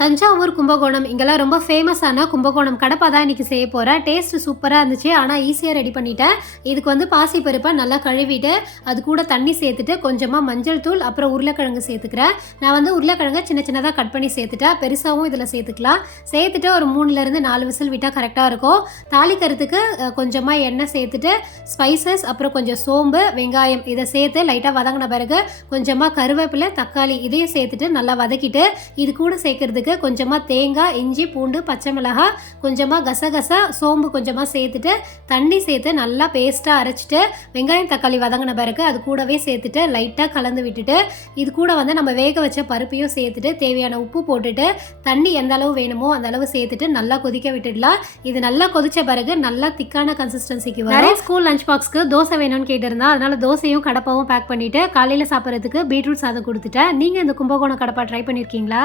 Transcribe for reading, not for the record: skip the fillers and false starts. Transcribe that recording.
தஞ்சாவூர், கும்பகோணம் இங்கெல்லாம் ரொம்ப ஃபேமஸான கும்பகோணம் கடப்பா தான் இன்றைக்கி செய்ய போகிறேன். டேஸ்ட்டு சூப்பராக இருந்துச்சு. ஆனால் ஈஸியாக ரெடி பண்ணிட்டேன். இதுக்கு வந்து பாசிப்பருப்பை நல்லா கழுவிட்டு அது கூட தண்ணி சேர்த்துட்டு கொஞ்சமாக மஞ்சள் தூள் அப்புறம் உருளைக்கிழங்கு சேர்த்துக்கிறேன். நான் வந்து உருளைக்கிழங்கை சின்ன சின்னதாக கட் பண்ணி சேர்த்துட்டேன். பெருசாகவும் இதில் சேர்த்துக்கலாம். சேர்த்துட்டு ஒரு 3லேருந்து 4 விசில் விட்டால் கரெக்டாக இருக்கும். தாளிக்கிறதுக்கு கொஞ்சமாக எண்ணெய் சேர்த்துட்டு ஸ்பைசஸ் அப்புறம் கொஞ்சம் சோம்பு, வெங்காயம் இதை சேர்த்து லைட்டாக வதங்கின பிறகு கொஞ்சமாக கருவேப்பிலை, தக்காளி இதையும் சேர்த்துட்டு நல்லா வதக்கிட்டு இது கூட சேர்க்கறதுக்கு கொஞ்சமாக தேங்காய், இஞ்சி, பூண்டு, பச்சை மிளகாய், கொஞ்சமாக கசகசா, சோம்பு கொஞ்சமாக சேர்த்துட்டு தண்ணி சேர்த்து நல்லா பேஸ்ட்டாக அரைச்சிட்டு வெங்காயம் தக்காளி வதங்கின பிறகு அது கூடவே சேர்த்துட்டு லைட்டாக கலந்து விட்டுட்டு இது கூட வந்து நம்ம வேக வச்ச பருப்பையும் சேர்த்துட்டு தேவையான உப்பு போட்டுட்டு தண்ணி எந்த அளவு வேணுமோ அந்த அளவு சேர்த்துட்டு நல்லா கொதிக்க விட்டுடலாம். இது நல்லா கொதிச்ச பிறகு நல்லா திக்கான கன்சிஸ்டன்சிக்கு வரும். நிறைய ஸ்கூல் லஞ்ச் பாக்ஸ்க்கு தோசை வேணும்னு கேட்டிருந்தா அதனால தோசையும் கடப்பாவும் பேக் பண்ணிவிட்டு காலையில் சாப்பிட்றதுக்கு பீட்ரூட் சாதம் கொடுத்துட்டேன். நீங்கள் இந்த கும்பகோணம் கடப்பா ட்ரை பண்ணியிருக்கீங்களா?